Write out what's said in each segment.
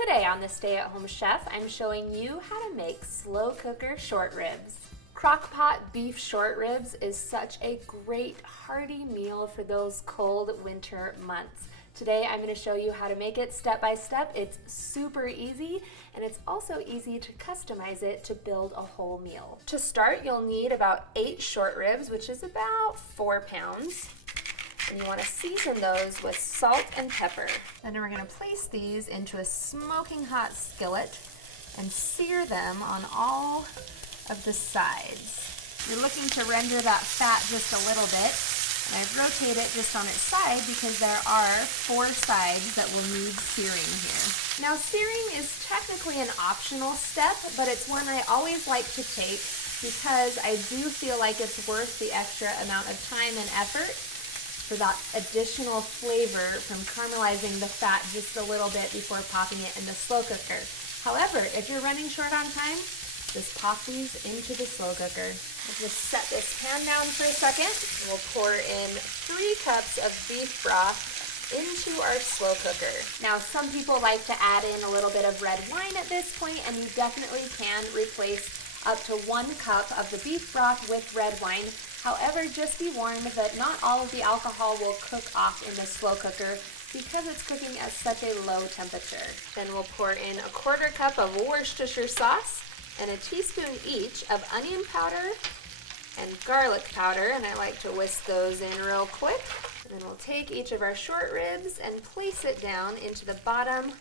Today on the Stay-at-Home Chef, I'm showing you how to make slow cooker short ribs. Crock-pot beef short ribs is such a great hearty meal for those cold winter months. Today I'm going to show you how to make it step by step. It's super easy, and it's also easy to customize it to build a whole meal. To start, you'll need about 8 short ribs, which is about 4 pounds. And you want to season those with salt and pepper. Then we're going to place these into a smoking hot skillet and sear them on all of the sides. You're looking to render that fat just a little bit, and I rotate it just on its side because there are 4 sides that will need searing here. Now, searing is technically an optional step, but it's one I always like to take because I do feel like it's worth the extra amount of time and effort for that additional flavor from caramelizing the fat just a little bit before popping it in the slow cooker. However, if you're running short on time, just pop these into the slow cooker. Let's just set this pan down for a second. We'll pour in 3 cups of beef broth into our slow cooker. Now, some people like to add in a little bit of red wine at this point, and you definitely can replace up to 1 cup of the beef broth with red wine. However, just be warned that not all of the alcohol will cook off in the slow cooker because it's cooking at such a low temperature. Then we'll pour in a 1/4 cup of Worcestershire sauce and a teaspoon each of onion powder and garlic powder, and I like to whisk those in real quick. And then we'll take each of our short ribs and place it down into the bottom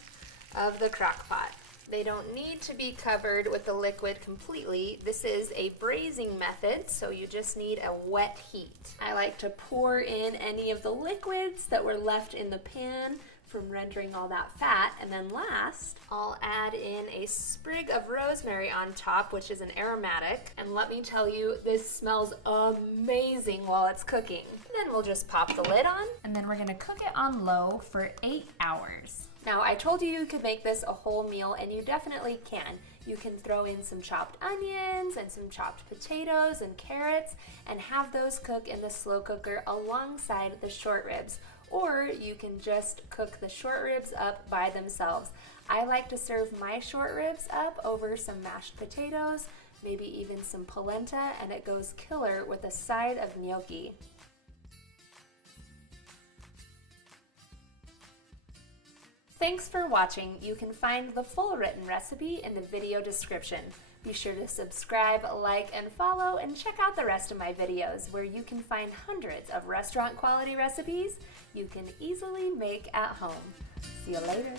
of the crock pot. They don't need to be covered with the liquid completely. This is a braising method, so you just need a wet heat. I like to pour in any of the liquids that were left in the pan from rendering all that fat, and then last, I'll add in a sprig of rosemary on top, which is an aromatic, and let me tell you, this smells amazing while it's cooking. And then we'll just pop the lid on, and then we're gonna cook it on low for 8 hours. Now, I told you you could make this a whole meal, and you definitely can. You can throw in some chopped onions and some chopped potatoes and carrots and have those cook in the slow cooker alongside the short ribs. Or you can just cook the short ribs up by themselves. I like to serve my short ribs up over some mashed potatoes, maybe even some polenta, and it goes killer with a side of gnocchi. Thanks for watching. You can find the full written recipe in the video description. Be sure to subscribe, like, and follow, and check out the rest of my videos where you can find hundreds of restaurant quality recipes you can easily make at home. See you later.